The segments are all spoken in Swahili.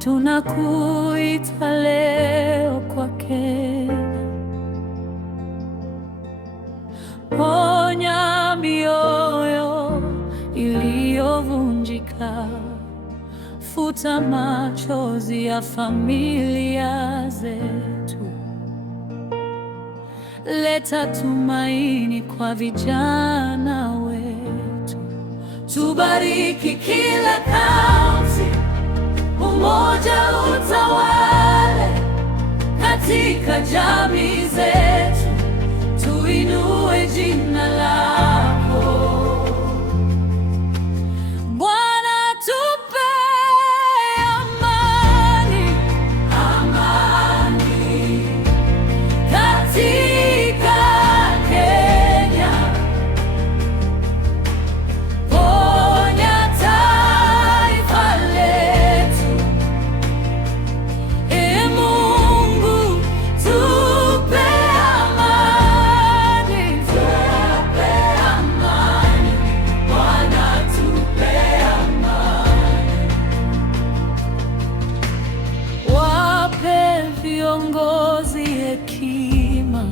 tunakuita leo kwa Kenya. Ponya mioyo iliyovunjika, futa machozi ya familia zetu, leta tumaini kwa vijana wetu. Tubariki kila kaunti, umoja utawale katika jamii zetu, tuinue jina lako. Bwana, tupe amani, amani katika Kenya. Ponya taifa letu, Ee Mungu, tupe amani, tupe amani. Bwana, tupe amani. Wape viongozi hekima,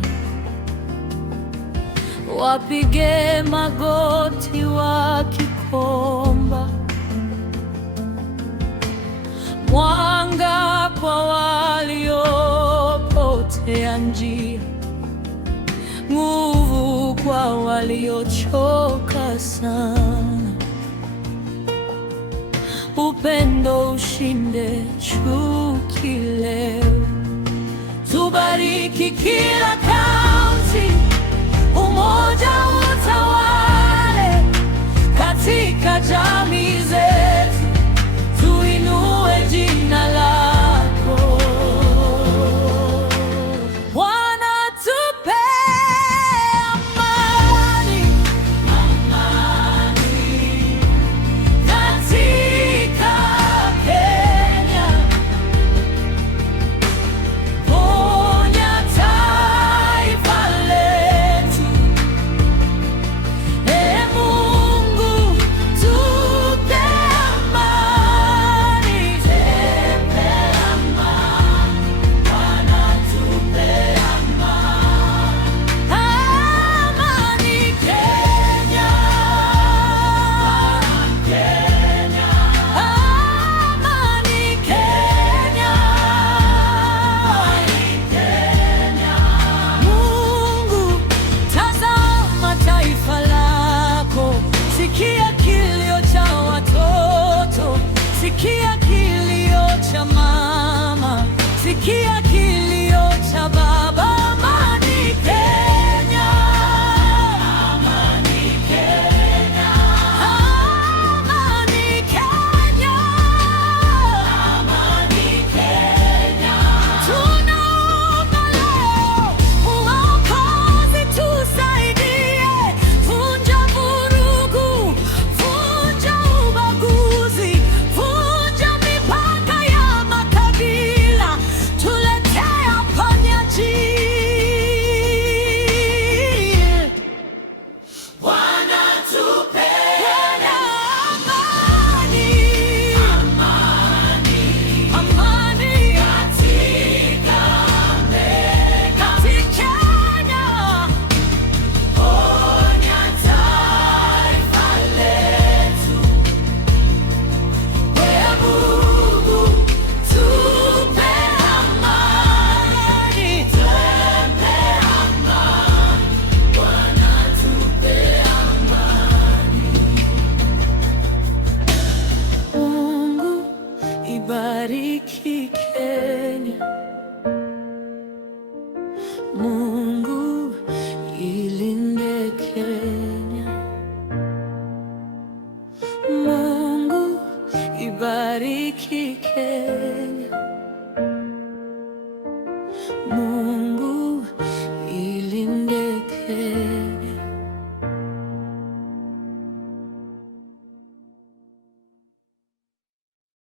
wapige magoti wakiomba, mwanga kwa waliopotea njia, nguvu kwa waliochoka sana, upendo ushinde chuki leo. Tubariki kila kaunti, umoja utawale katika jamii zetu, tuinue jina lako. Bwana, tupe amani, amani katika Kenya. Ponya taifa letu, Ee Mungu, tupe amani, tupe amani. Bwana, tupe amani. Amani Kenya, amani Kenya, amani Kenya, amani Kenya. Mungu, tazama taifa lako, sikia kilio cha watoto, sikia kilio cha mama, sikia kilio cha baba. Amani Kenya, amani Kenya, amani Kenya, amani Kenya. Tunaomba leo uokozi, tusaidie, vunja vurugu, vunja ubaguzi, vunja mipaka ya makabila, tuletea uponyaji. Bwana, tupe amani, amani, amani katika Kenya. Ponya taifa letu, Ee Mungu, tupe amani, tupe amani. Bwana, tupe amani. Mungu, ibariki Kenya. Mungu, ilinde Kenya. Mungu, ibariki